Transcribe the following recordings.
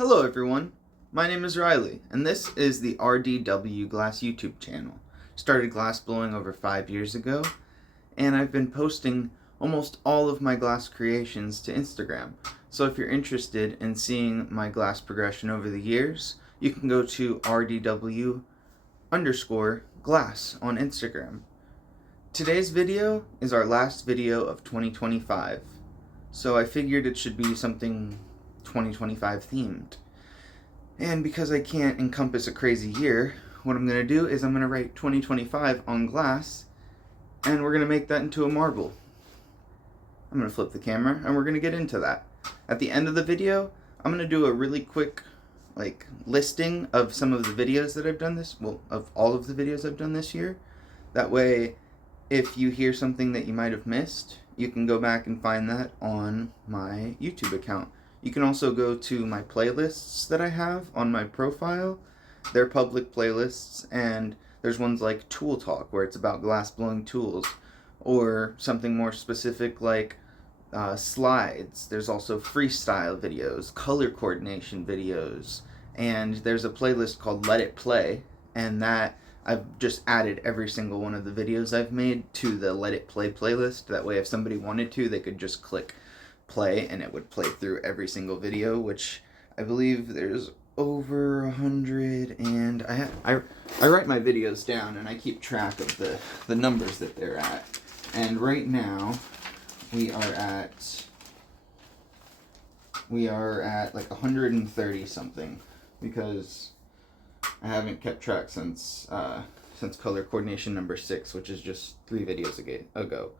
Hello everyone, my name is Riley, and this is the RDW Glass YouTube channel. Started glass blowing over 5 years ago, and I've been posting almost all of my glass creations to Instagram. So if you're interested in seeing my glass progression over the years, you can go to RDW_glass on Instagram. Today's video is our last video of 2025, so I figured it should be something 2025 themed. And because I can't encompass a crazy year, what I'm going to do is I'm going to write 2025 on glass, and we're going to make that into a marble. I'm going to flip the camera, and we're going to get into that. At the end of the video, I'm going to do a really quick listing of some of the videos that I've done of all of the videos I've done this year. That way, if you hear something that you might have missed, you can go back and find that on my YouTube account. You can also go to my playlists that I have on my profile. They're public playlists, and there's ones like Tool Talk, where it's about glass blowing tools, or something more specific like slides. There's also freestyle videos, color coordination videos, and there's a playlist called Let It Play, and that I've just added every single one of the videos I've made to the Let It Play playlist. That way if somebody wanted to, they could just click play and it would play through every single video, which I believe there's over 100, and I write my videos down and I keep track of the numbers that they're at. And right now we are at like 130 something, because I haven't kept track since color coordination number 6, which is just 3 videos ago,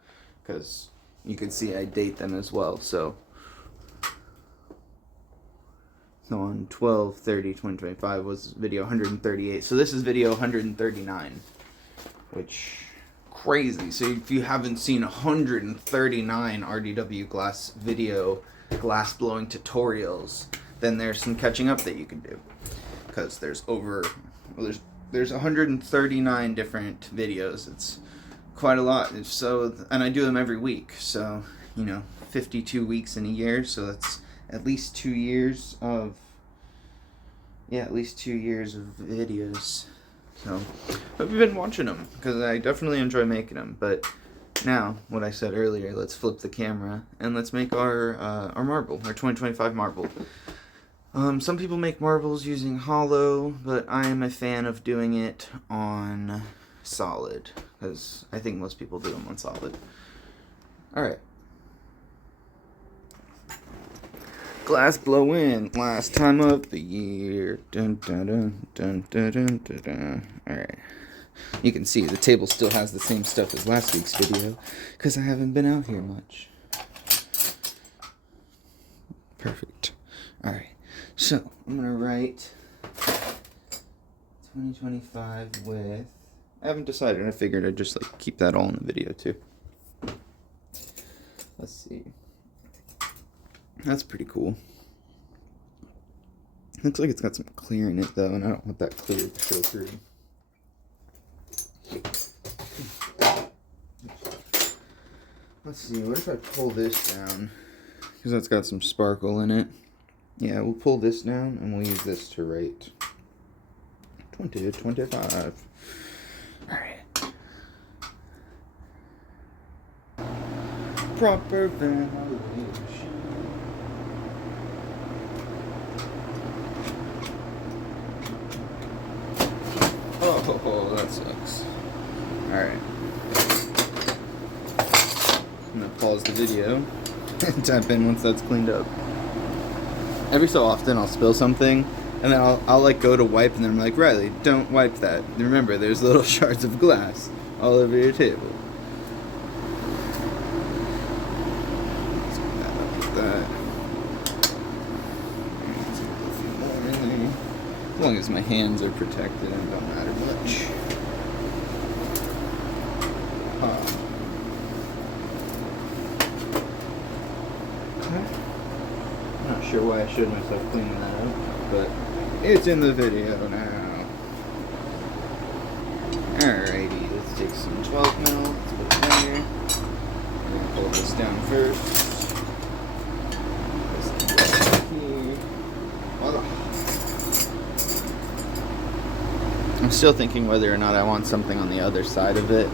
because you can see I date them as well. So on 12/30/2025 was video 138. So this is video 139, which crazy. So if you haven't seen 139 RDW glass glass blowing tutorials, then there's some catching up that you can do, because there's 139 different videos. It's quite a lot. So, and I do them every week, so 52 weeks in a year, so that's at least 2 years of videos. So hope you've been watching them, because I definitely enjoy making them. But now, what I said earlier, let's flip the camera and let's make our marble, our 2025 marble. Some people make marbles using hollow, but I am a fan of doing it on solid, because I think most people do them on solid. Alright. Glass blow in, last time of the year. Dun, dun, dun, dun, dun, dun, dun, dun. Alright. You can see the table still has the same stuff as last week's video, because I haven't been out here much. Perfect. Alright. So, I'm going to write 2025 with... I haven't decided. I figured I'd just keep that all in the video too. Let's see. That's pretty cool. Looks like it's got some clear in it though, and I don't want that clear to show through. Let's see, what if I pull this down? Because that's got some sparkle in it. Yeah, we'll pull this down and we'll use this to write 2025. Alright. Proper ventilation. Oh, that sucks. Alright. I'm gonna pause the video and tap in once that's cleaned up. Every so often I'll spill something, and then I'll go to wipe, and then I'm like, Riley, don't wipe that. And remember, there's little shards of glass all over your table. Let's get that up with that. A few more in there. As long as my hands are protected, it don't matter much. Not sure why I showed myself cleaning that up, but it's in the video now. Alrighty, let's take some 12 mil, let's put it there. Pull this down first. Here. Voila. I'm still thinking whether or not I want something on the other side of it.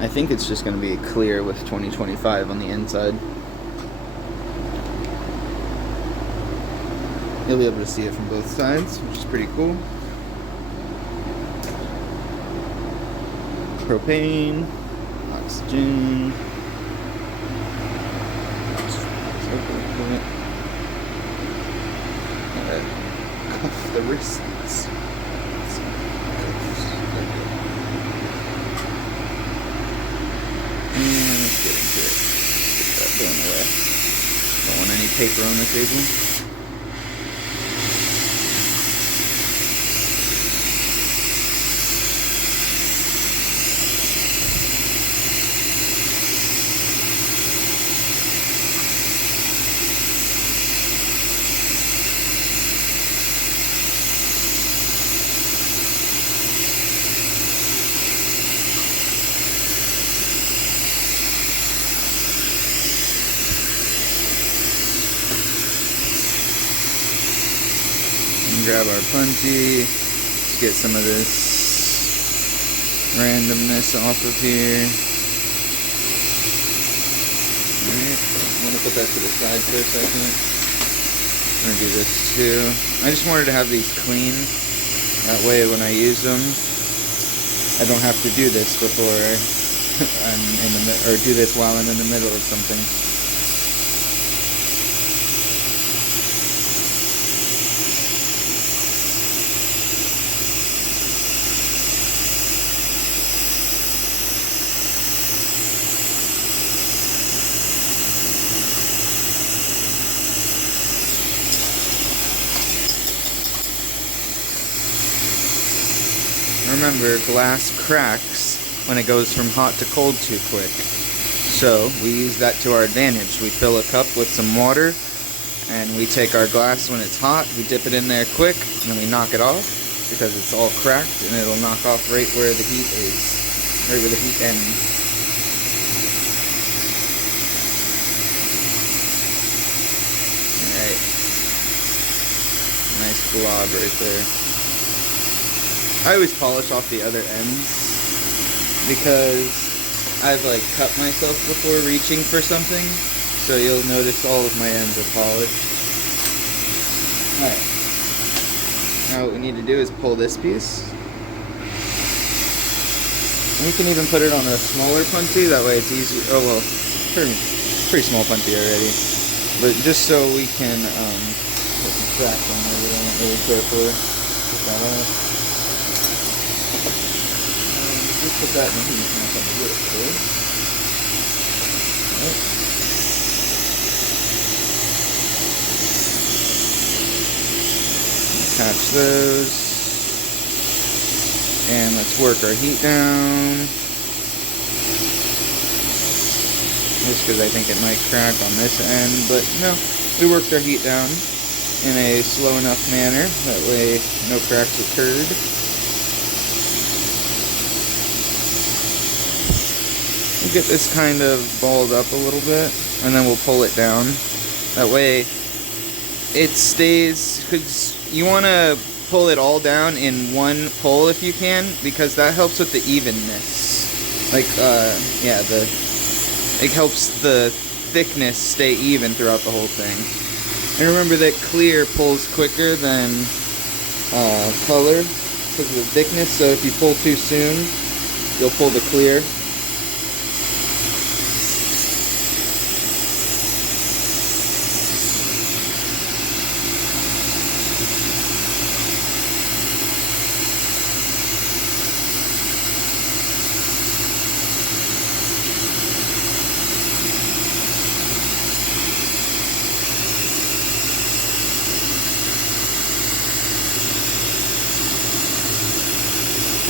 I think it's just going to be clear with 2025 on the inside. You'll be able to see it from both sides, which is pretty cool. Propane, oxygen. Cuff the wrists. And let's get into it. Get that going away. Don't want any paper on this baby. Grab our punchy, let's get some of this randomness off of here. Alright, I'm going to put that to the side for a second. I'm going to do this too. I just wanted to have these clean, that way when I use them, I don't have to do this before I'm in the or do this while I'm in the middle of something. Remember, glass cracks when it goes from hot to cold too quick. So we use that to our advantage. We fill a cup with some water and we take our glass when it's hot, we dip it in there quick, and then we knock it off because it's all cracked and it'll knock off right where the heat is, right where the heat ends. Alright. Nice blob right there. I always polish off the other ends because I've like cut myself before reaching for something, so you'll notice all of my ends are polished. Alright, now what we need to do is pull this piece. And we can even put it on a smaller punchy, that way it's easy. Oh well, pretty small punchy already. But just so we can put some cracks on there, we don't really care for put that off. Just put that in the heat and come to work, okay? Right. Attach those. And let's work our heat down. Just because I think it might crack on this end, but no, we worked our heat down in a slow enough manner, that way no cracks occurred. We'll get this kind of balled up a little bit, and then we'll pull it down. That way it stays, because you want to pull it all down in one pull if you can, because that helps with the evenness. Like, yeah, it helps the thickness stay even throughout the whole thing. And remember that clear pulls quicker than color because of the thickness, so if you pull too soon, you'll pull the clear.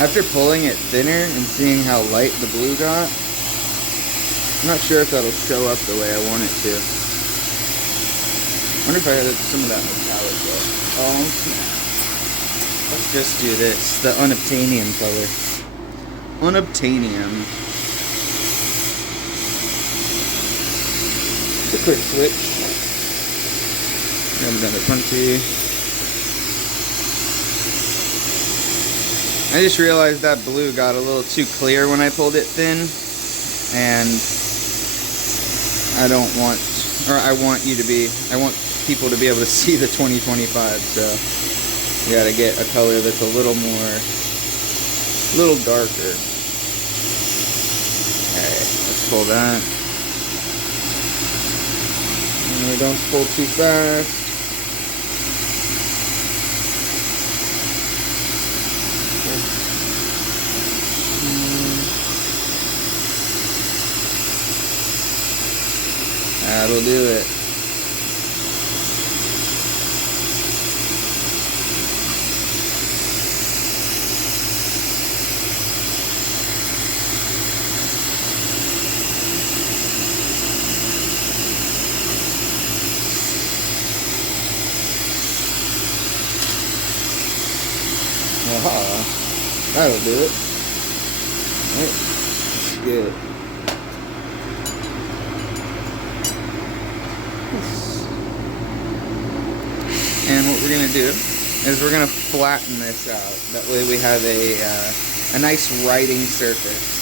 After pulling it thinner and seeing how light the blue got, I'm not sure if that'll show up the way I want it to. I wonder if I had some of that metallic though. Oh snap. Let's just do this, the unobtainium color. Unobtainium. It's a quick switch. Grab another punchy. I just realized that blue got a little too clear when I pulled it thin, and I don't want, or I want people to be able to see the 2025, so we gotta get a color that's a little darker. Alright, let's pull that. And don't pull too fast. That'll do it. Aha, that'll do it. Alright, good. And what we're going to do is we're going to flatten this out. That way we have a nice writing surface.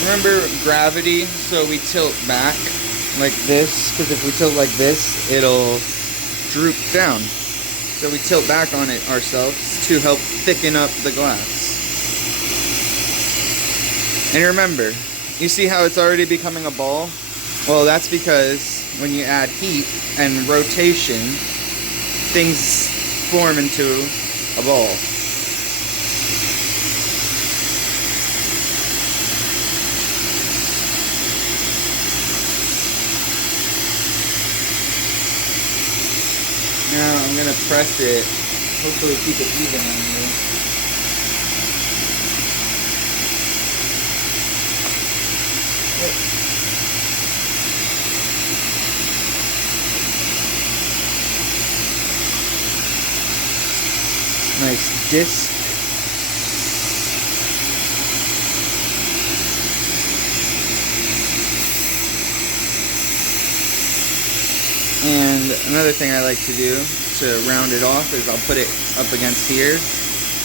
Remember gravity, so we tilt back like this, because if we tilt like this, it'll droop down. So we tilt back on it ourselves to help thicken up the glass. And remember, you see how it's already becoming a ball? Well, that's because when you add heat and rotation, things form into a ball. Now I'm going to press it, hopefully keep it even on here. Nice disc. And another thing I like to do to round it off is I'll put it up against here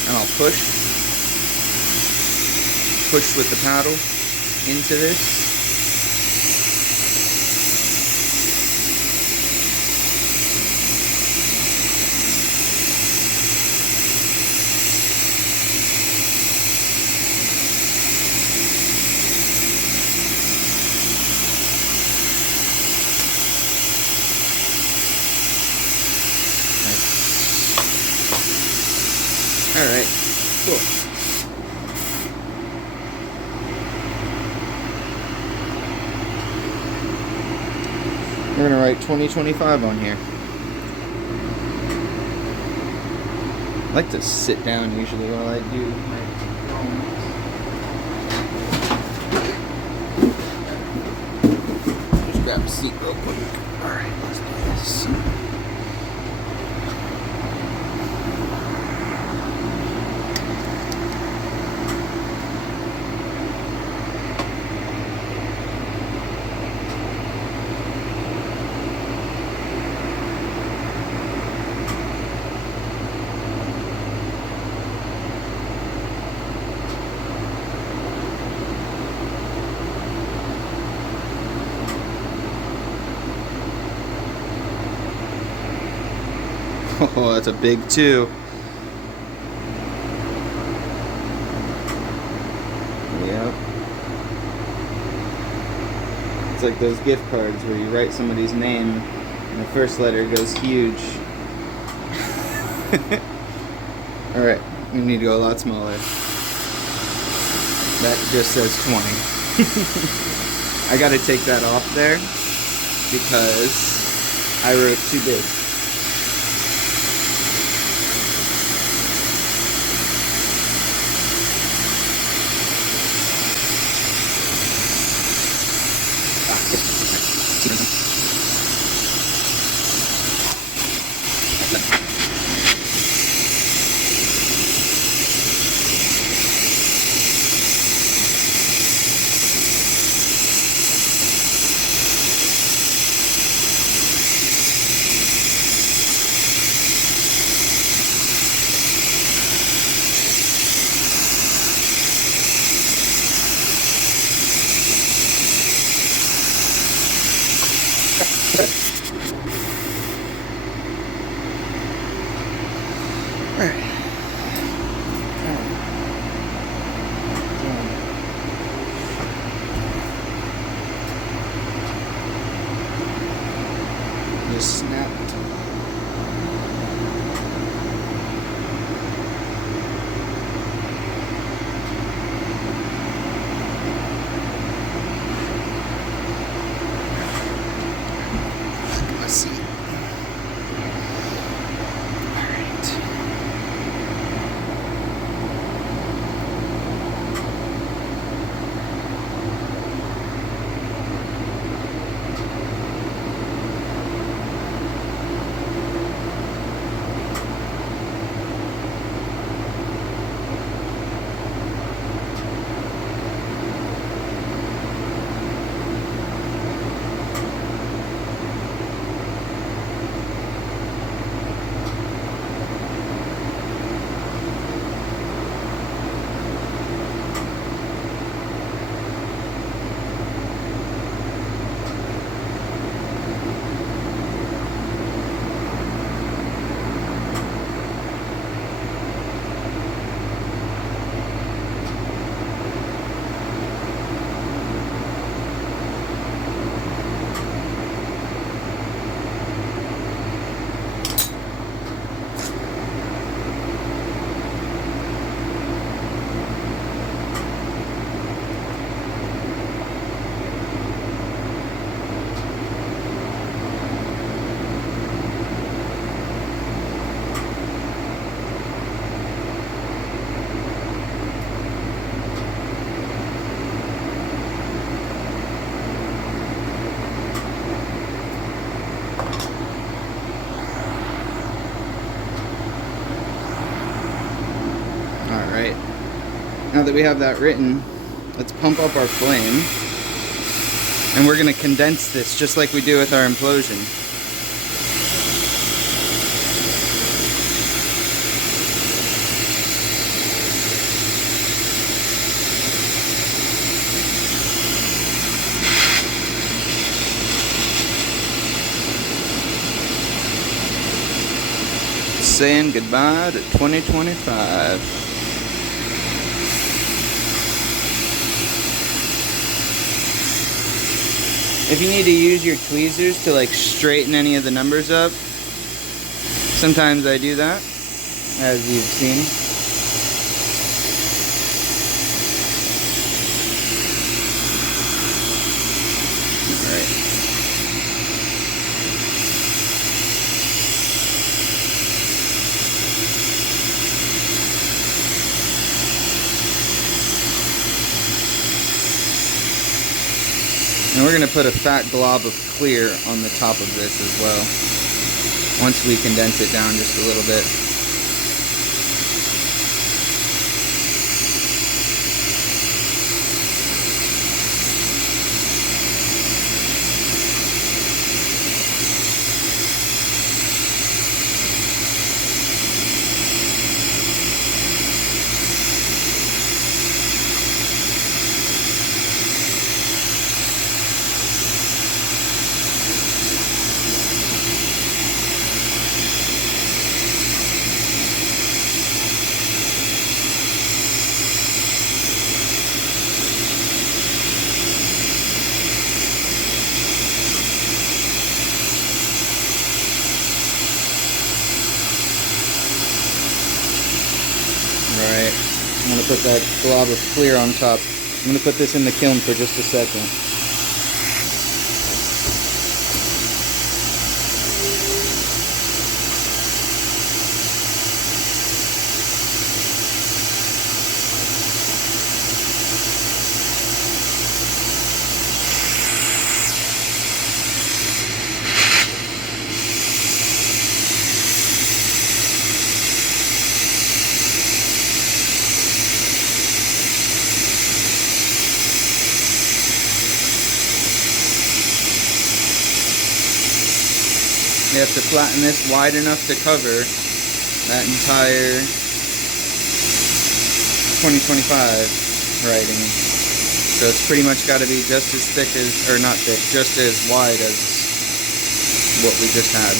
and I'll push with the paddle into this. Alright, cool. We're going to write 2025 on here. I like to sit down usually while I do my drawings. Just grab a seat real quick. Alright, let's do this. Oh, that's a big 2. Yep. It's like those gift cards where you write somebody's name And the first letter goes huge. Alright, we need to go a lot smaller. That just says 20. I gotta take that off there because I wrote too big. Just snapped. Let's see. Alright, now that we have that written, let's pump up our flame, and we're going to condense this just like we do with our implosion. Saying goodbye to 2025. If you need to use your tweezers to like straighten any of the numbers up, sometimes I do that, as you've seen. Alright. And we're going to put a fat glob of clear on the top of this as well, once we condense it down just a little bit. to put that glob of clear on top. I'm going to put this in the kiln for just a second. You have to flatten this wide enough to cover that entire 2025 writing. So it's pretty much got to be just as thick as, or not thick, just as wide as what we just had.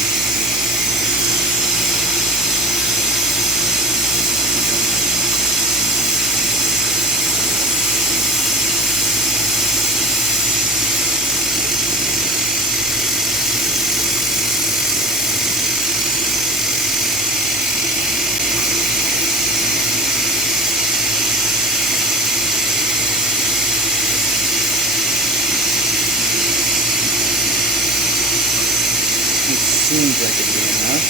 Seems like it'd be enough.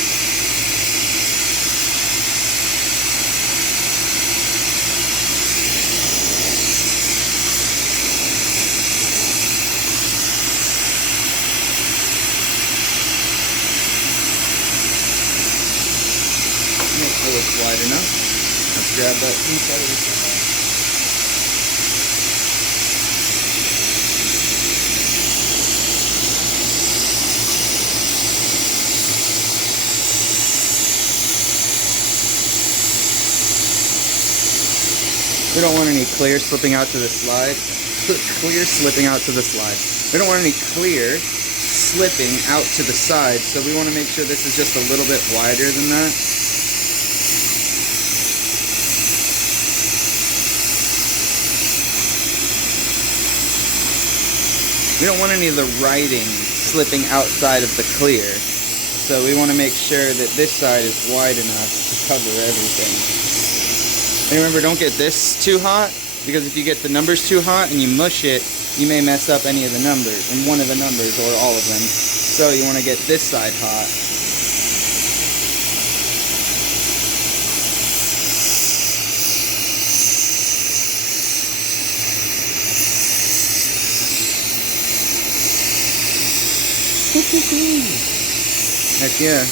Make sure it's wide enough. Let's grab that piece out of the side. We don't want any clear slipping out to the slide. Clear slipping out to the slide. We don't want any clear slipping out to the side, so we want to make sure this is just a little bit wider than that. We don't want any of the writing slipping outside of the clear, so we want to make sure that this side is wide enough to cover everything. And remember, don't get this too hot, because if you get the numbers too hot and you mush it, you may mess up any of the numbers, and one of the numbers, or all of them. So you want to get this side hot. Heck yeah.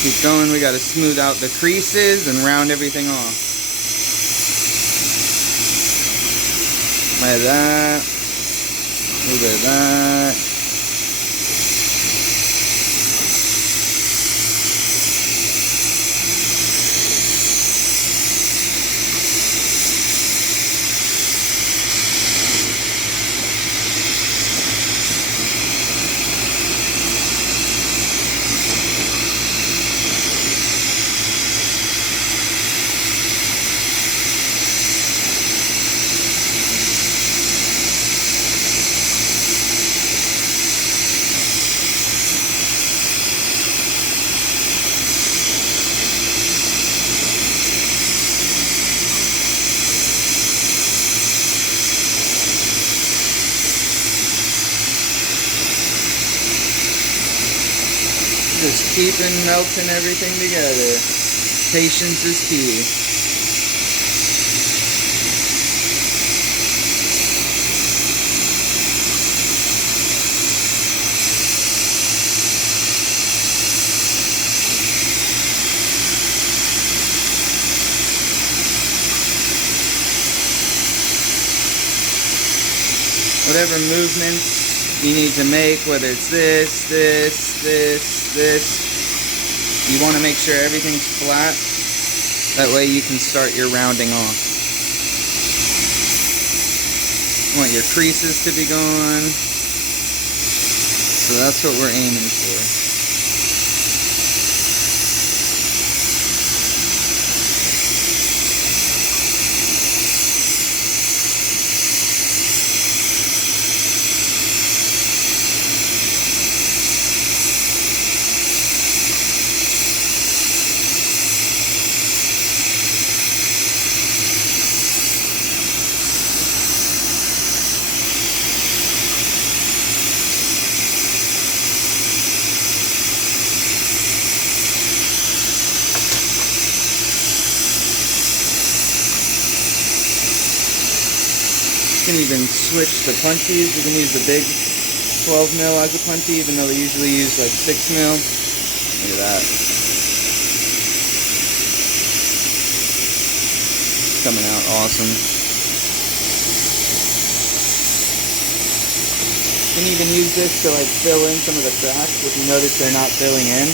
Keep going, we gotta smooth out the creases and round everything off. Like that. A little bit of that. Just keeping melting everything together. Patience is key. whatever movements you need to make, whether it's this, you want to make sure everything's flat. That way you can start your rounding off. You want your creases to be gone. So that's what we're aiming for. You can even switch the punchies. You can use the big 12 mil as a punchy, even though they usually use like 6 mil. Look at that. It's coming out awesome. You can even use this to like fill in some of the cracks if you notice they're not filling in.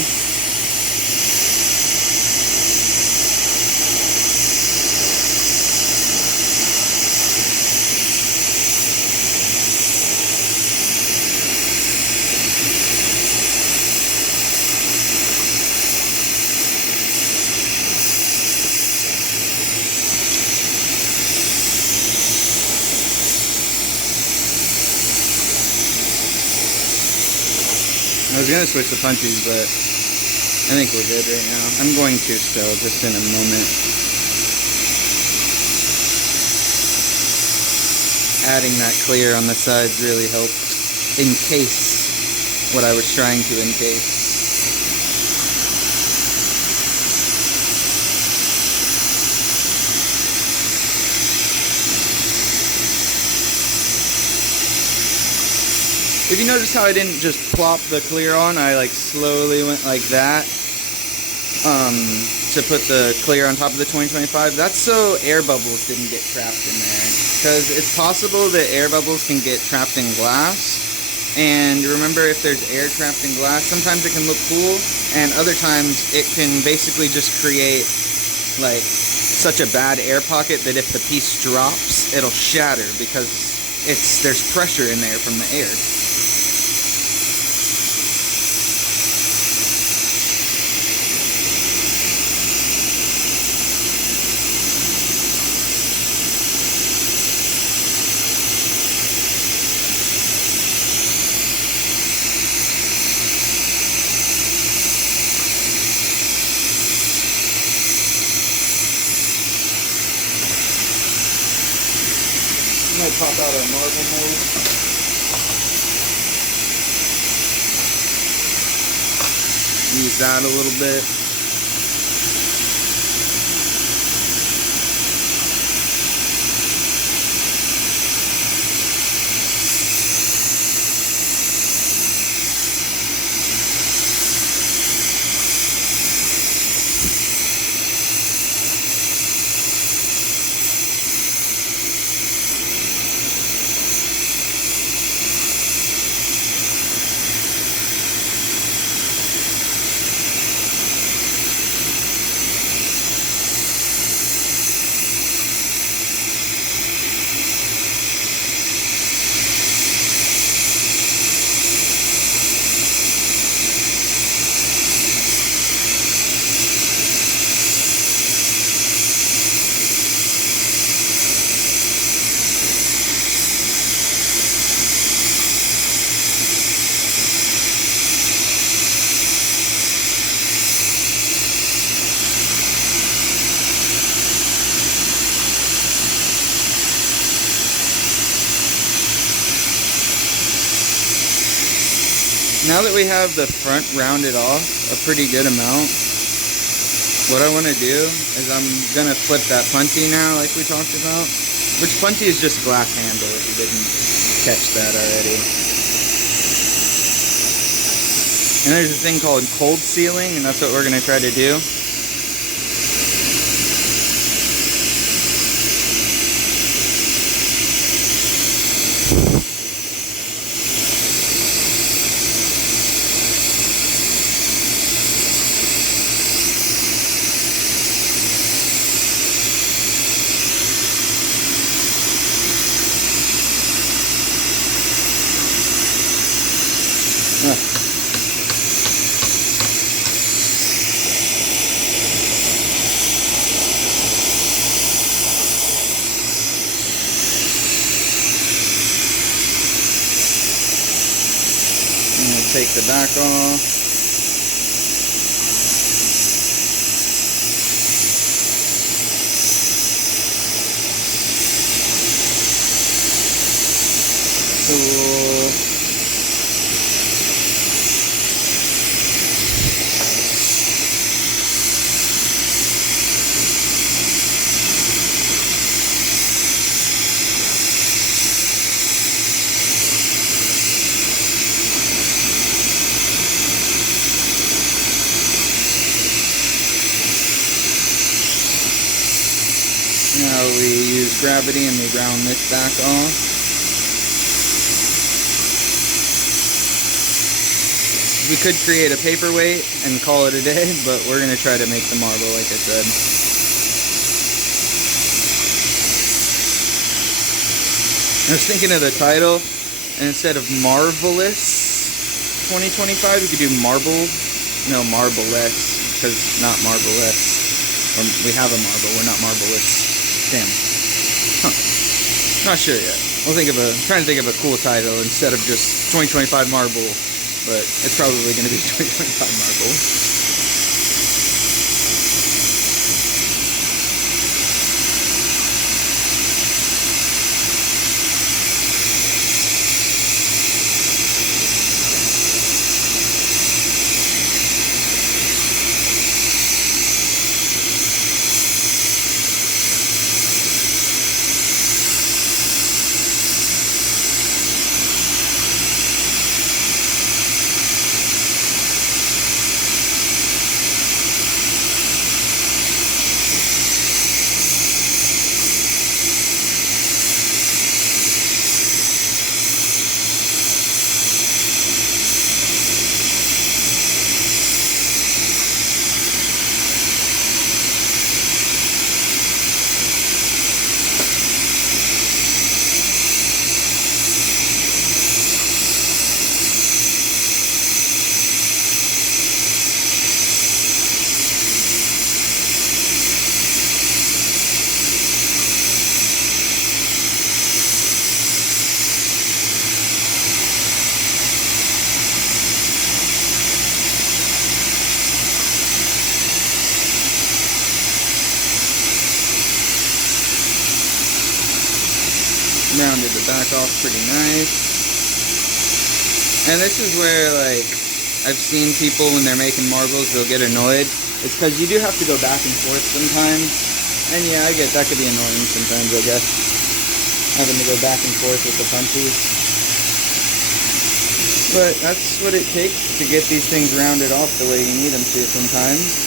I was gonna switch the punchies, but I think we're good right now. I'm going to still, just in a moment. Adding that clear on the sides really helped encase what I was trying to encase. If you notice how I didn't just plop the clear on, I like slowly went like that to put the clear on top of the 2025. That's so air bubbles didn't get trapped in there. Because it's possible that air bubbles can get trapped in glass. And remember, if there's air trapped in glass, sometimes it can look cool, and other times it can basically just create like such a bad air pocket that if the piece drops, it'll shatter because there's pressure in there from the air. Might pop out our marble mold. Use that a little bit. Now that we have the front rounded off a pretty good amount, what I want to do is I'm going to flip that puntee now like we talked about. Which puntee is just glass handle if you didn't catch that already. And there's a thing called cold sealing, and that's what we're going to try to do. take the back off. Cool. Now we use gravity and we round this back off. We could create a paperweight and call it a day, but we're going to try to make the marble like I said. I was thinking of the title, and instead of Marvelous 2025, we could do Marbleless, because not Marvelous. Or we have a marble, we're not Marvelous. Damn. Huh. Not sure yet. Trying to think of a cool title instead of just 2025 Marble. But it's probably going to be 2025 Marble. Rounded the back off pretty nice. And this is where, like, I've seen people when they're making marbles, they'll get annoyed. It's because you do have to go back and forth sometimes. And yeah, I get that could be annoying sometimes, I guess. Having to go back and forth with the punches. But that's what it takes to get these things rounded off the way you need them to sometimes.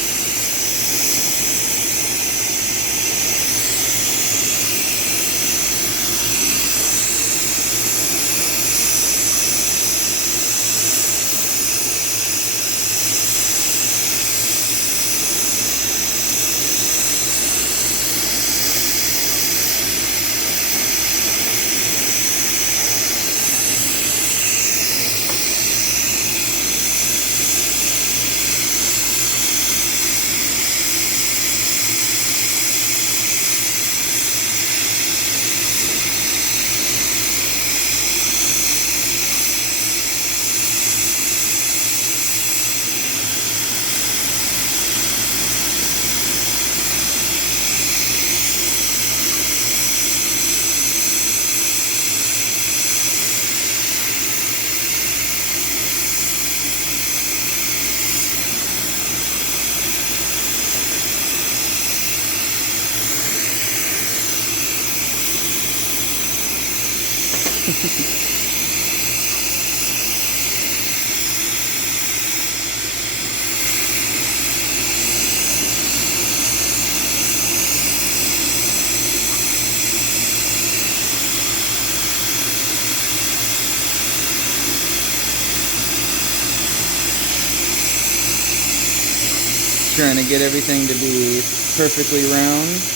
Trying to get everything to be perfectly round.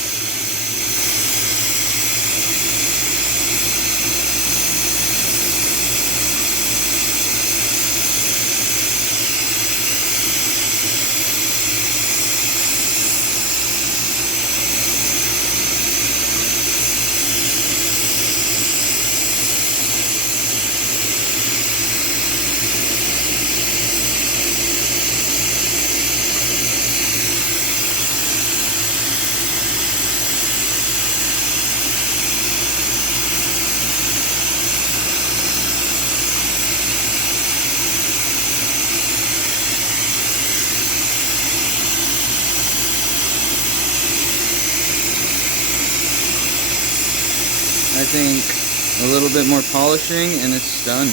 think a little bit more polishing and it's done.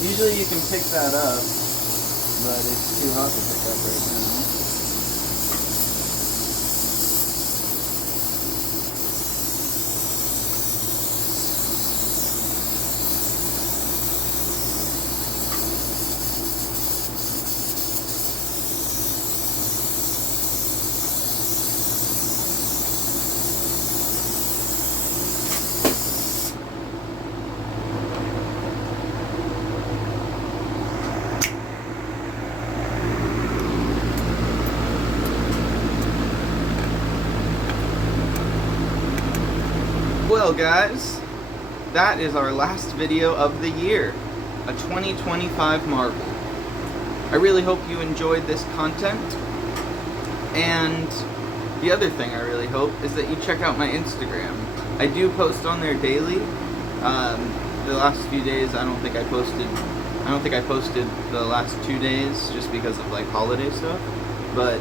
Usually you can pick that up, but it's too hot to pick up right now. Well guys, that is our last video of the year, a 2025 Marvel. I really hope you enjoyed this content, and the other thing I really hope is that you check out my Instagram. I do post on there daily. The last few days I don't think I posted the last 2 days just because of like holiday stuff, but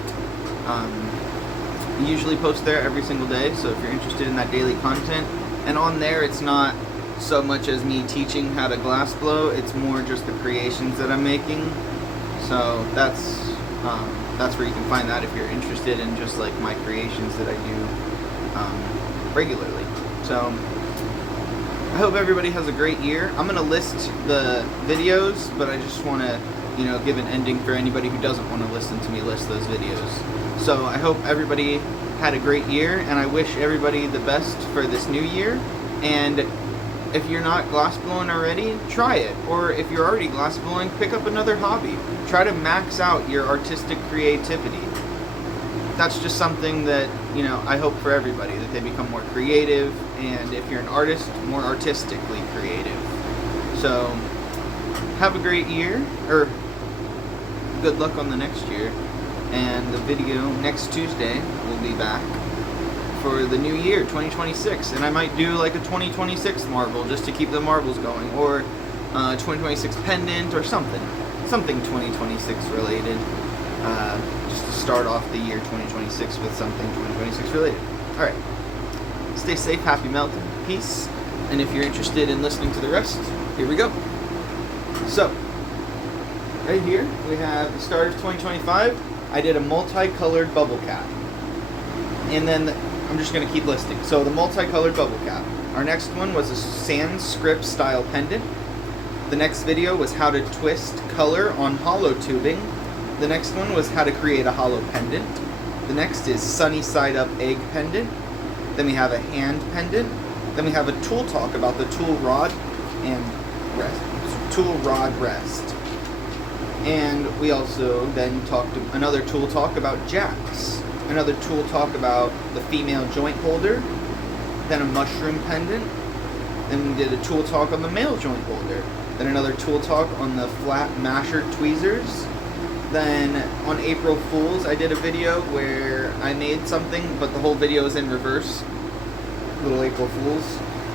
I usually post there every single day, so if you're interested in that daily content. And on there, it's not so much as me teaching how to glass blow, it's more just the creations that I'm making. So that's where you can find that if you're interested in just like my creations that I do regularly. So I hope everybody has a great year. I'm gonna list the videos, but I just want to, give an ending for anybody who doesn't want to listen to me list those videos. So I hope everybody had a great year, and I wish everybody the best for this new year. And if you're not glass blowing already, try it. Or if you're already glass blowing, pick up another hobby. Try to max out your artistic creativity. That's just something that, I hope for everybody, that they become more creative, and if you're an artist, more artistically creative. So have a great year, or good luck on the next year. And the video next Tuesday will be back for the new year, 2026. And I might do like a 2026 Marvel just to keep the Marvels going, or 2026 pendant or something 2026 related, just to start off the year 2026 with something 2026 related. Alright, stay safe, happy melting, peace, and if you're interested in listening to the rest, here we go. So, right here we have the start of 2025. I did a multicolored bubble cap, and then I'm just going to keep listing. So the multicolored bubble cap. Our next one was a sans script style pendant. The next video was how to twist color on hollow tubing. The next one was how to create a hollow pendant. The next is sunny side up egg pendant. Then we have a hand pendant. Then we have a tool talk about the tool rod and rest. Tool rod rest. And we also then talked another tool talk about jacks, another tool talk about the female joint holder, then a mushroom pendant, then we did a tool talk on the male joint holder, then another tool talk on the flat masher tweezers. Then on April Fools I did a video where I made something, but the whole video is in reverse. Little April Fools,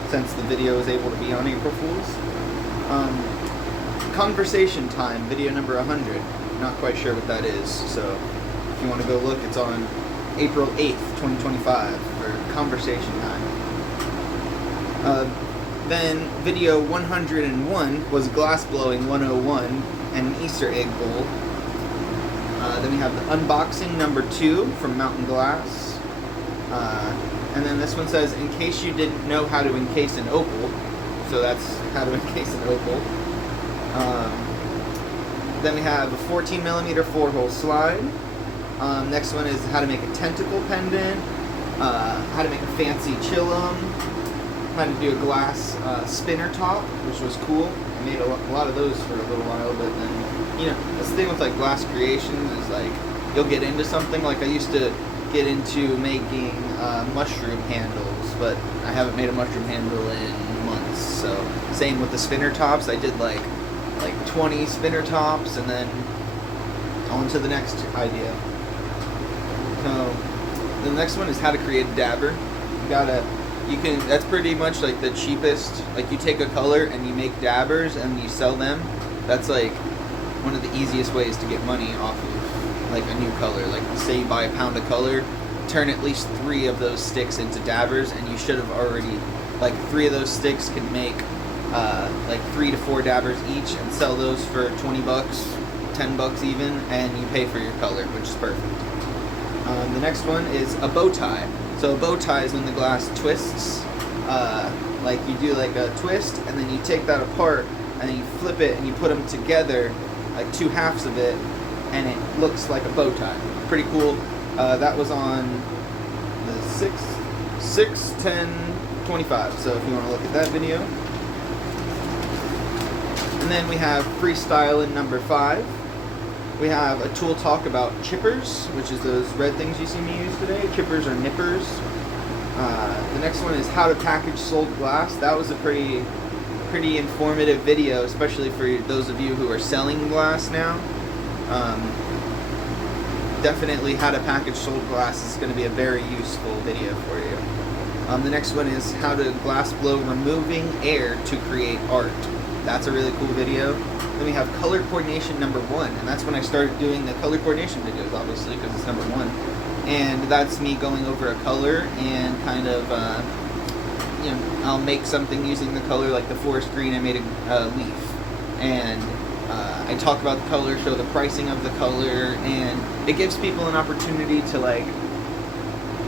since the video is able to be on April Fools. Conversation Time, video number 100. Not quite sure what that is, so if you want to go look, it's on April 8th, 2025 for Conversation Time. Then video 101 was Glass Blowing 101 and an Easter egg bowl. Then we have the unboxing number 2 from Mountain Glass. And then this one says, in case you didn't know how to encase an opal, So that's how to encase an opal. Then we have a 14 millimeter 4-hole slide. Next one is how to make a tentacle pendant, how to make a fancy chillum, how to do a glass spinner top, which was cool. I made a lot of those for a little while, but then, you know, that's the thing with like glass creations is like, you'll get into something. Like I used to get into making mushroom handles, but I haven't made a mushroom handle in months. So same with the spinner tops. I did like 20 spinner tops, and then on to the next idea. So the next one is how to create a dabber. That's pretty much like the cheapest. Like you take a color and you make dabbers and you sell them. That's like one of the easiest ways to get money off of like a new color. Like say you buy a pound of color, turn at least 3 of those sticks into dabbers, and you should have already, like 3 of those sticks can make like 3 to 4 dabbers each, and sell those for 20 bucks, 10 bucks even, and you pay for your color, which is perfect. The next one is a bow tie. So a bow tie is when the glass twists. Like you do like a twist, and then you take that apart, and then you flip it, and you put them together, like 2 halves of it, and it looks like a bow tie. Pretty cool. That was on the 6/10/25. So if you want to look at that video. And then we have freestyle in number 5. We have a tool talk about chippers, which is those red things you see me use today. Chippers or nippers. The next one is how to package sold glass. That was a pretty informative video, especially for those of you who are selling glass now. Definitely how to package sold glass is going to be a very useful video for you. The next one is how to glass blow removing air to create art. That's a really cool video. Then we have color coordination number 1, and that's when I started doing the color coordination videos, obviously, because it's number 1. And that's me going over a color and kind of, you know, I'll make something using the color, like the forest green. I made a leaf, and I talk about the color, show the pricing of the color, and it gives people an opportunity to like,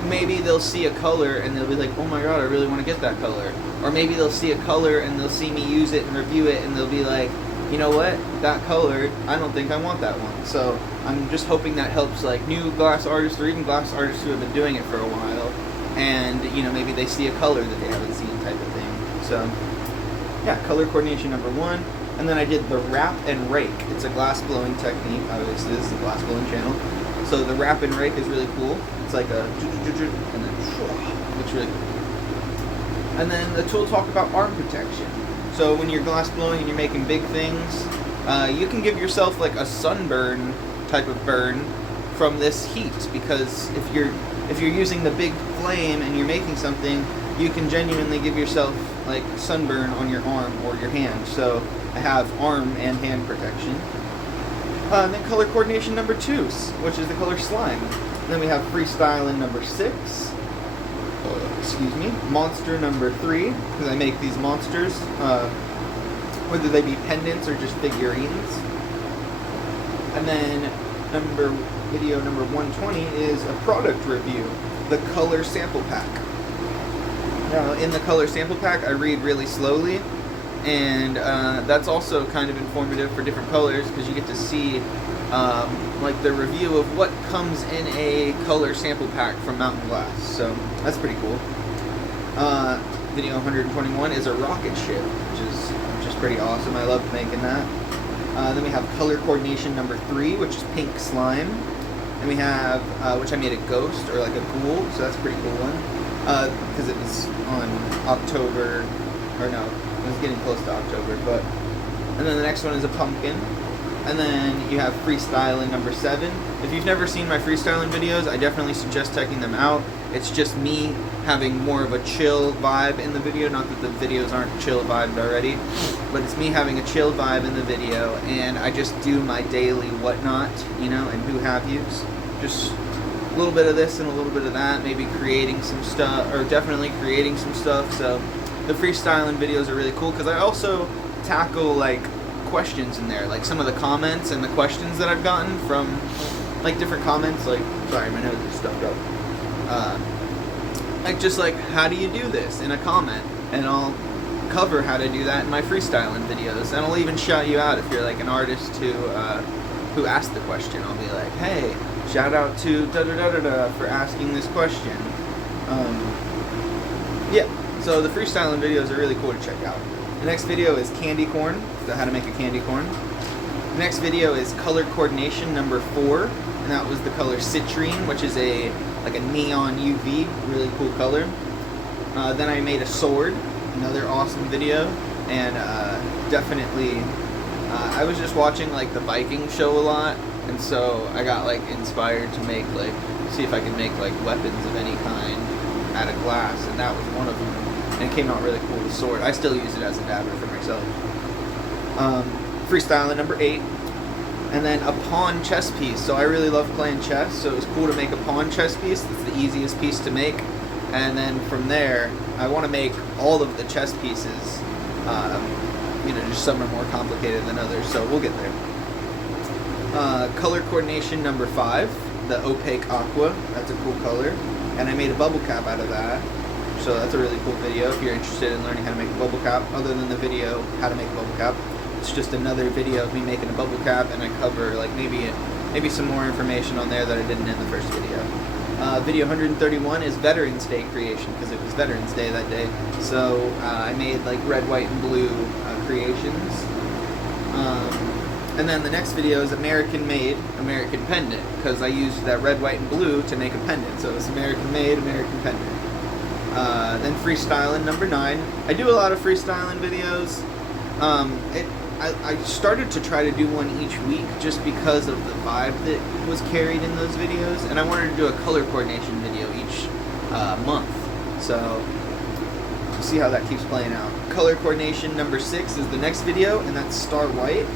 maybe they'll see a color and they'll be like, oh my god, I really want to get that color. Or maybe they'll see a color and they'll see me use it and review it, and they'll be like, you know what, that color, I don't think I want that one. So I'm just hoping that helps like new glass artists, or even glass artists who have been doing it for a while, and you know, maybe they see a color that they haven't seen type of thing. So yeah, color coordination number 1. And then I did the wrap and rake. It's a glass blowing technique. Obviously this is a glass blowing channel. So the wrap and rake is really cool. It's like a and then it's really cool. And then the tool talk about arm protection. So when you're glass blowing and you're making big things, you can give yourself like a sunburn type of burn from this heat, because if you're using the big flame and you're making something, you can genuinely give yourself like sunburn on your arm or your hand. So I have arm and hand protection. And then color coordination number 2, which is the color slime. And then we have freestyle in number 6. Excuse me. Monster number 3, because I make these monsters, whether they be pendants or just figurines. And then video number 120 is a product review, the color sample pack. Now in the color sample pack I read really slowly, and that's also kind of informative for different colors, because you get to see like the review of what comes in a color sample pack from Mountain Glass. So that's pretty cool. Video 121 is a rocket ship, which is pretty awesome. I love making that. Then we have color coordination number 3, which is pink slime. And we have, which I made a ghost, or like a ghoul, so that's a pretty cool one. Because it was on October, or no, it was getting close to October, but. And then the next one is a pumpkin. And then you have freestyling number 7. If you've never seen my freestyling videos, I definitely suggest checking them out. It's just me having more of a chill vibe in the video. Not that the videos aren't chill vibed already, but it's me having a chill vibe in the video, and I just do my daily whatnot, you know, and who have yous. Just a little bit of this and a little bit of that, maybe creating some stuff, or definitely creating some stuff. So the freestyling videos are really cool, because I also tackle like questions in there, like some of the comments and the questions that I've gotten from like different comments, like, sorry, my nose is stuffed up, like just like, how do you do this, in a comment, and I'll cover how to do that in my freestyling videos, and I'll even shout you out if you're like an artist who asked the question. I'll be like, hey, shout out to da-da-da-da-da for asking this question. Yeah, so the freestyling videos are really cool to check out. The next video is candy corn, so how to make a candy corn. The next video is color coordination number 4, and that was the color citrine, which is like a neon UV, really cool color. Then I made a sword, another awesome video, and definitely, I was just watching like the Viking show a lot, and so I got like inspired to make see if I could make like weapons of any kind out of glass, and that was one of them, and it came out really cool, the sword. I still use it as a dagger for myself. Freestyling number 8, and then a pawn chess piece. So I really love playing chess, so it was cool to make a pawn chess piece. That's the easiest piece to make, and then from there I want to make all of the chess pieces. Just some are more complicated than others, so we'll get there. Color coordination number 5, the opaque aqua. That's a cool color, and I made a bubble cap out of that. So that's a really cool video if you're interested in learning how to make a bubble cap. Other than the video how to make a bubble cap, it's just another video of me making a bubble cap, and I cover like maybe some more information on there that I didn't in the first video. Video 131 is Veterans Day creation, because it was Veterans Day that day. So I made like red, white, and blue creations. And then the next video is American made, American pendant, because I used that red, white, and blue to make a pendant. So it's American made, American pendant. Then freestyling number 9. I do a lot of freestyling videos. I started to try to do one each week just because of the vibe that was carried in those videos, and I wanted to do a color coordination video each month. So we'll see how that keeps playing out. Color coordination number 6 is the next video, and that's Star White.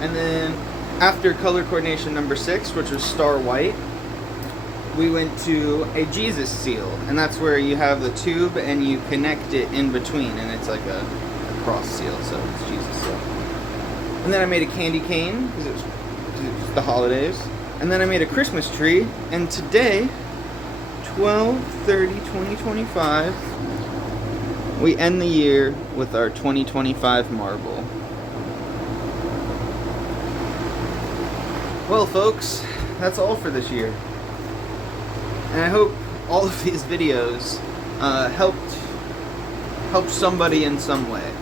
And then after color coordination number 6, which was Star White, we went to a Jesus seal, and that's where you have the tube and you connect it in between, and it's like a cross seal, so it's Jesus seal. And then I made a candy cane because it was the holidays, and then I made a Christmas tree, and today, 12/30/2025, we end the year with our 2025 marble. Well, folks, that's all for this year. And I hope all of these videos helped somebody in some way.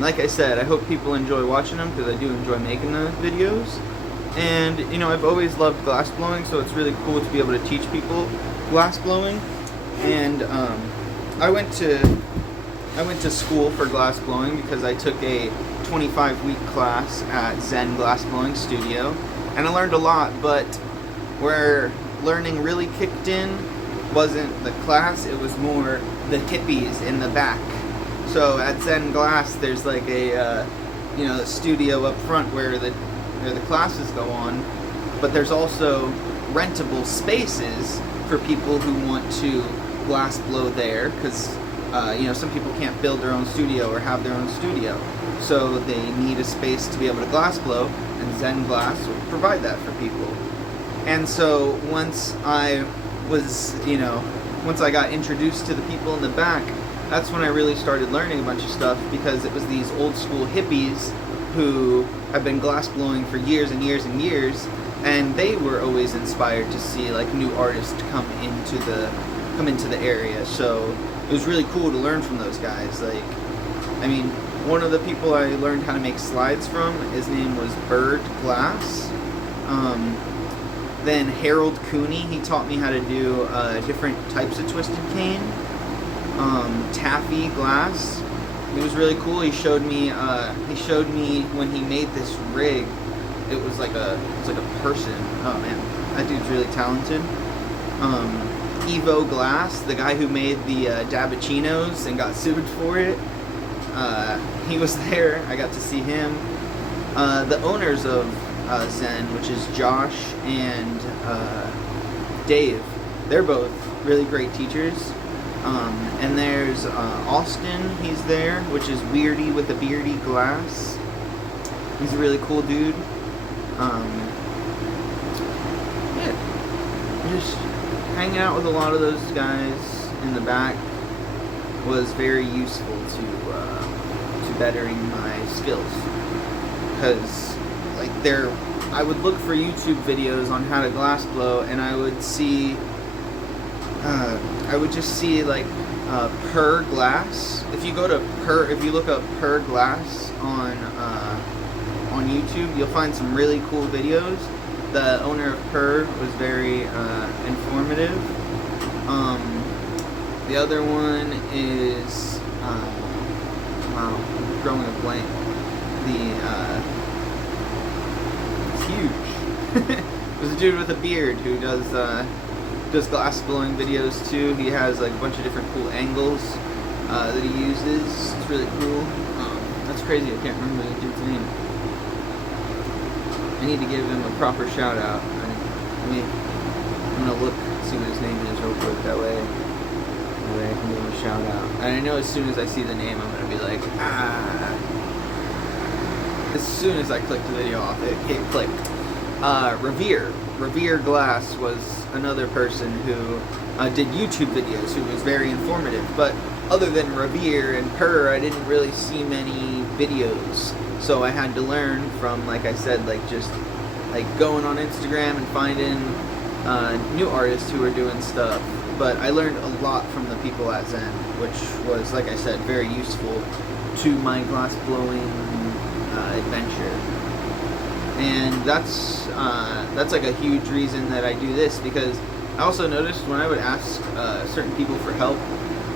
Like I said, I hope people enjoy watching them, because I do enjoy making the videos. And I've always loved glass blowing, so it's really cool to be able to teach people glass blowing. And I went to school for glass blowing because I took a 25-week class at Zen Glass Blowing Studio, and I learned a lot. But where learning really kicked in wasn't the class, it was more the hippies in the back. So at Zen Glass, there's like a studio up front where the classes go on, but there's also rentable spaces for people who want to glass blow there, because some people can't build their own studio or have their own studio, so they need a space to be able to glass blow, and Zen Glass will provide that for people. And so once I got introduced to the people in the back, that's when I really started learning a bunch of stuff, because it was these old school hippies who have been glass blowing for years and years and years, and they were always inspired to see like new artists come into the area. So it was really cool to learn from those guys. One of the people I learned how to make slides from, his name was Bird Glass. Then Harold Cooney, he taught me how to do different types of twisted cane. Taffy glass, it was really cool. He showed me when he made this rig. It was like a person. Oh man, that dude's really talented. Evo Glass, the guy who made the Dabbacinos and got sued for it, he was there. I got to see him. The owners of Zen, which is Josh and Dave, they're both really great teachers. And there's Austin, he's there, which is Weirdy with a Beardy Glass. He's a really cool dude. Just hanging out with a lot of those guys in the back. was very useful to bettering my skills. Because I would look for YouTube videos on how to glass blow, and I would just see like per glass. If you look up per glass on YouTube, you'll find some really cool videos. The owner of Per was very informative. The other one is wow, I'm drawing a blank. It's huge. There's a dude with a beard who does glass blowing videos too. He has like a bunch of different cool angles that he uses. It's really cool. That's crazy. I can't remember the dude's name. I need to give him a proper shout out. I'm gonna look, see what his name is real quick. That way I can give him a shout out. And I know as soon as I see the name, I'm gonna be like, ah. As soon as I click the video off, it clicked. Revere Glass was another person who did YouTube videos, who was very informative. But other than Revere and Per, I didn't really see many videos. So I had to learn from, like I said, like just like going on Instagram and finding new artists who are doing stuff. But I learned a lot from the people at Zen, which was, like I said, very useful to my glass blowing adventure. And that's like a huge reason that I do this, because I also noticed when I would ask certain people for help,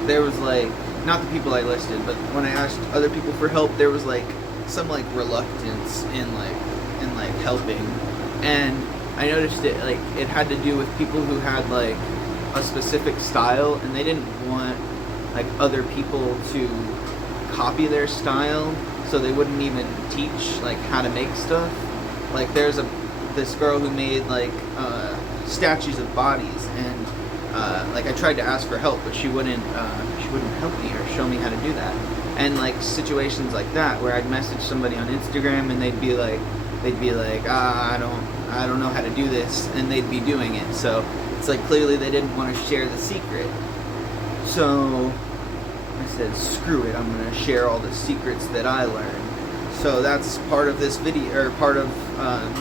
there was like, not the people I listed, but when I asked other people for help, there was like some like reluctance in helping. And I noticed it had to do with people who had like a specific style, and they didn't want like other people to copy their style, so they wouldn't even teach like how to make stuff. Like there's this girl who made like statues of bodies, and like I tried to ask for help, but she wouldn't help me or show me how to do that. And like situations like that where I'd message somebody on Instagram and they'd be like I don't know how to do this, and they'd be doing it. So it's like clearly they didn't want to share the secret. So I said, screw it, I'm gonna share all the secrets that I learned. So that's part of this video, or part of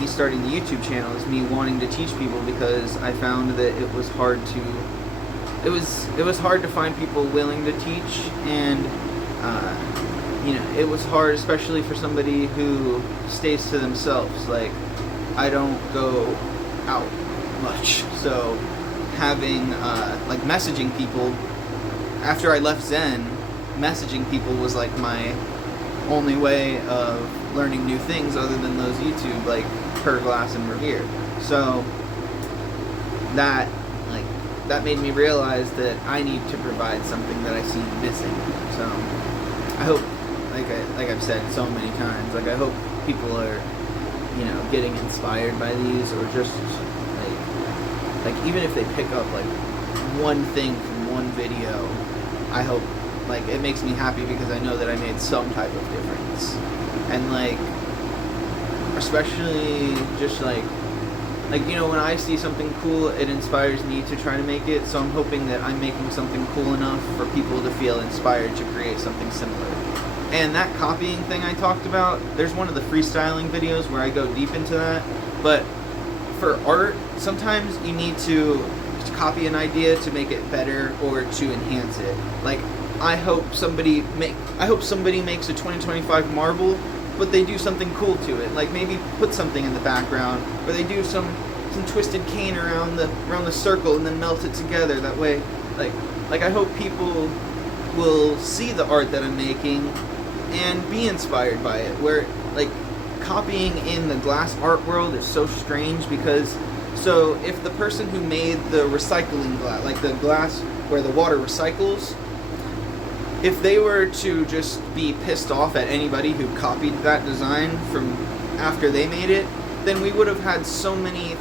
me starting the YouTube channel, is me wanting to teach people, because I found that it was hard to find people willing to teach, and it was hard, especially for somebody who stays to themselves. Like, I don't go out much, so having like messaging people after I left Zen, messaging people was like my only way of learning new things other than those YouTube, like Per, Glass, and Revere. So that made me realize that I need to provide something that I see missing. So I hope, like I've said so many times, like I hope people are, getting inspired by these, or just like even if they pick up like one thing from one video, I hope, like, it makes me happy, because I know that I made some type of difference. And like, especially just like when I see something cool, it inspires me to try to make it. So I'm hoping that I'm making something cool enough for people to feel inspired to create something similar. And that copying thing I talked about, there's one of the freestyling videos where I go deep into that. But for art, sometimes you need to copy an idea to make it better or to enhance it. Like, I hope somebody makes a 2025 marble, but they do something cool to it. Like maybe put something in the background, or they do some twisted cane around the circle and then melt it together. That way, like I hope people will see the art that I'm making and be inspired by it. Where like copying in the glass art world is so strange, because so if the person who made the recycling glass, like the glass where the water recycles, if they were to just be pissed off at anybody who copied that design from after they made it, then we would have had so many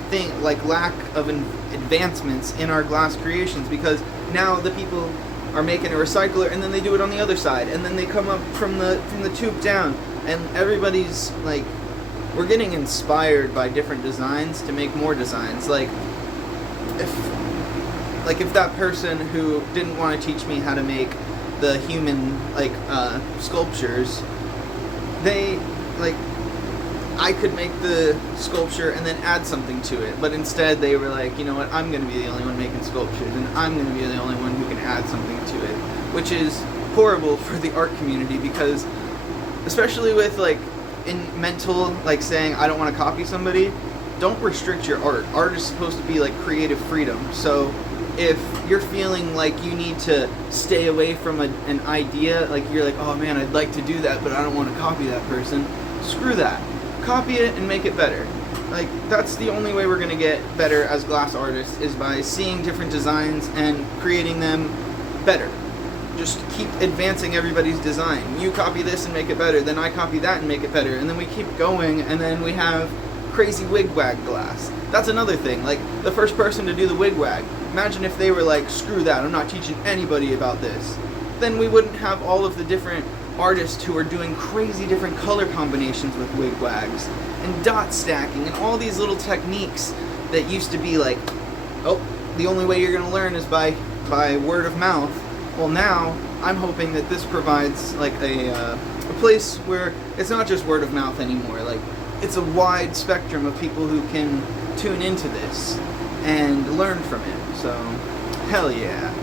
lack of advancements in our glass creations, because now the people are making a recycler and then they do it on the other side, and then they come up from the tube down, and everybody's like, we're getting inspired by different designs to make more designs. Like if that person who didn't want to teach me how to make the human like sculptures, they like I could make the sculpture and then add something to it, but instead they were like, you know what, I'm going to be the only one making sculptures, and I'm going to be the only one who can add something to it, which is horrible for the art community, because especially with like in mental, like saying I don't want to copy somebody, don't restrict your art. Art is supposed to be like creative freedom. So if you're feeling like you need to stay away from an idea, like you're like, oh man, I'd like to do that, but I don't want to copy that person, screw that. Copy it and make it better. Like, that's the only way we're going to get better as glass artists, is by seeing different designs and creating them better. Just keep advancing everybody's design. You copy this and make it better, then I copy that and make it better, and then we keep going, and then we have crazy wigwag glass. That's another thing. Like, the first person to do the wigwag, imagine if they were like, screw that, I'm not teaching anybody about this. Then we wouldn't have all of the different artists who are doing crazy different color combinations with wigwags and dot stacking and all these little techniques that used to be like, oh, the only way you're going to learn is by word of mouth. Well, now I'm hoping that this provides like a place where it's not just word of mouth anymore. Like, it's a wide spectrum of people who can tune into this and learn from it. So, hell yeah.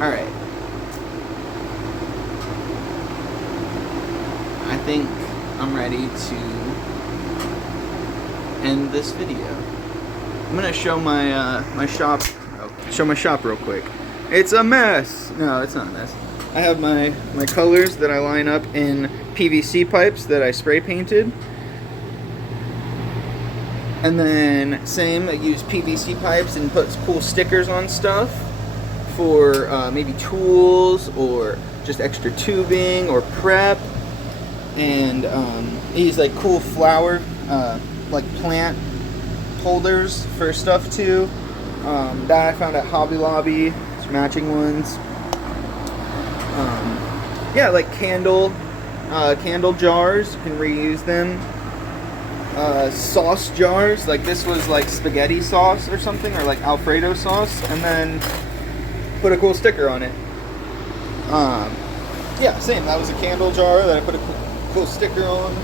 All right. I think I'm ready to end this video. I'm gonna show my shop. Show my shop real quick. It's a mess. No, it's not a mess. I have my colors that I line up in PVC pipes that I spray painted, and then same, I use PVC pipes and puts cool stickers on stuff for maybe tools or just extra tubing or prep. And these like cool flower like plant holders for stuff too, that I found at Hobby Lobby. It's matching ones. Yeah, like candle jars, you can reuse them. Sauce jars, like this was like spaghetti sauce or something, or like Alfredo sauce, and then put a cool sticker on it. Yeah, same, that was a candle jar that I put a cool sticker on.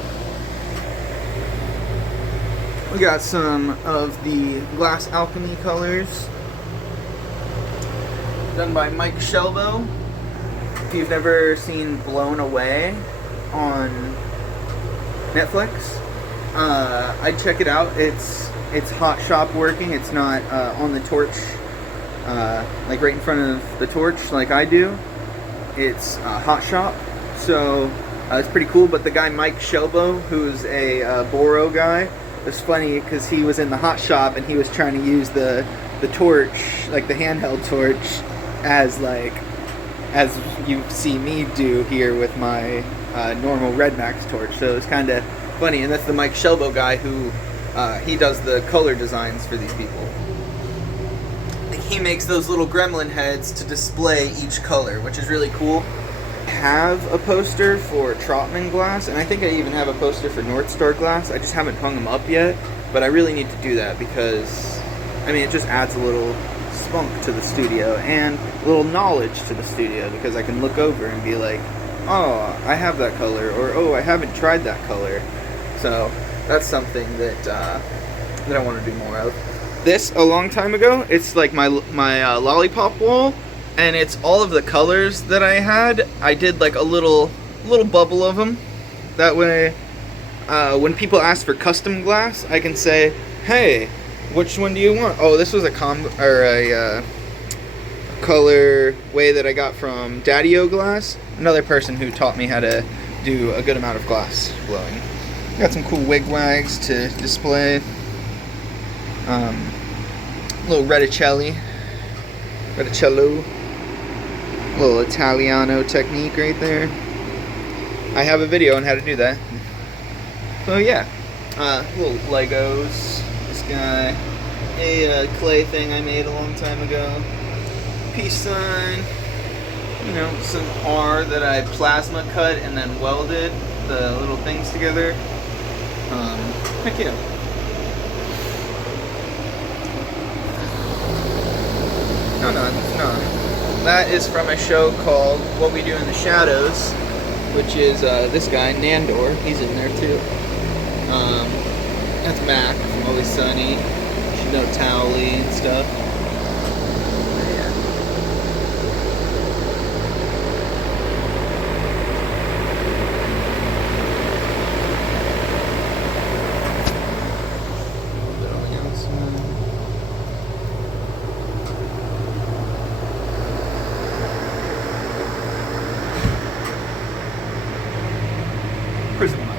We got some of the Glass Alchemy colors done by Mike Shelbo. If you've never seen Blown Away on Netflix, I'd check it out. It's hot shop working. It's not on the torch, like right in front of the torch like I do. It's hot shop, so it's pretty cool. But the guy Mike Shelbo, who's a Boro guy, it's funny because he was in the hot shop and he was trying to use the torch, like the handheld torch, as you see me do here with my normal Red Max torch. So it's kind of funny, and that's the Mike Shelbo guy who he does the color designs for these people. He makes those little gremlin heads to display each color, which is really cool. I have a poster for Trotman glass, and I think I even have a poster for North Star glass. I just haven't hung them up yet, but I really need to do that because, I mean, it just adds a little spunk to the studio and a little knowledge to the studio, because I can look over and be like, oh, I have that color, or oh, I haven't tried that color. So that's something that I want to do more of. This, a long time ago, it's like my lollipop wall, and it's all of the colors that I had. I did like a little bubble of them. That way, when people ask for custom glass, I can say, hey, which one do you want? Oh, this was a color way that I got from RDW Glass, another person who taught me how to do a good amount of glass blowing. Got some cool wigwags to display. Little reticello, little Italiano technique right there. I have a video on how to do that. So yeah, little Legos. This guy, a clay thing I made a long time ago. Peace sign. You know, some R that I plasma cut and then welded the little things together. Heck yeah. No. That is from a show called What We Do in the Shadows, which is this guy, Nandor. He's in there too. That's Mac from Always Sunny. You should know Towley and stuff. Prison mic.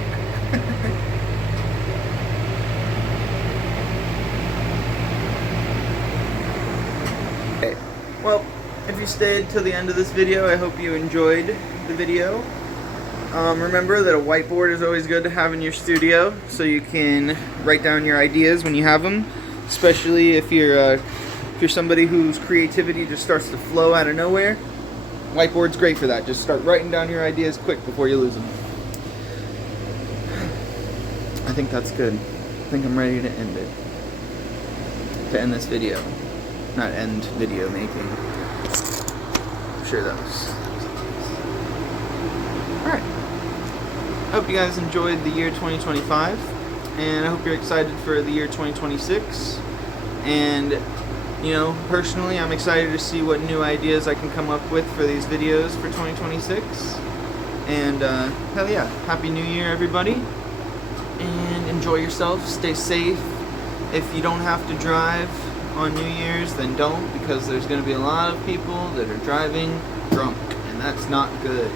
Okay, well, if you stayed till the end of this video, I hope you enjoyed the video. Remember that a whiteboard is always good to have in your studio, so you can write down your ideas when you have them, especially if you're somebody whose creativity just starts to flow out of nowhere. Whiteboard's great for that. Just start writing down your ideas quick before you lose them. I think that's good. I think I'm ready to end it. To end this video. Not end video making. I'm sure that was... Alright. I hope you guys enjoyed the year 2025. And I hope you're excited for the year 2026. And, you know, personally, I'm excited to see what new ideas I can come up with for these videos for 2026. And, hell yeah. Happy New Year, everybody. And enjoy yourself, stay safe. If you don't have to drive on New Year's, then don't, because there's going to be a lot of people that are driving drunk, and that's not good.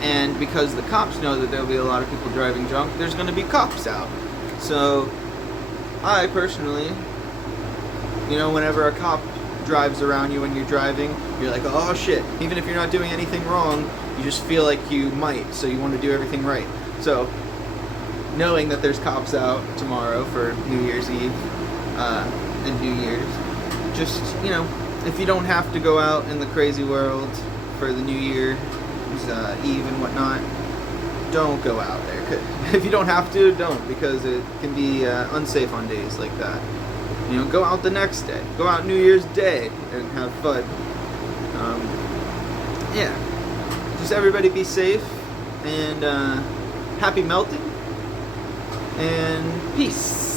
And because the cops know that there'll be a lot of people driving drunk, there's going to be cops out. So, I personally, you know, whenever a cop drives around you when you're driving, you're like, oh shit. Even if you're not doing anything wrong, you just feel like you might, so you want to do everything right. So, knowing that there's cops out tomorrow for New Year's Eve and New Year's, just, you know, if you don't have to go out in the crazy world for the New Year's Eve and whatnot, don't go out there. If you don't have to, don't, because it can be unsafe on days like that. You know, go out the next day. Go out New Year's Day and have fun. Yeah. Just everybody be safe, and happy melting. And peace.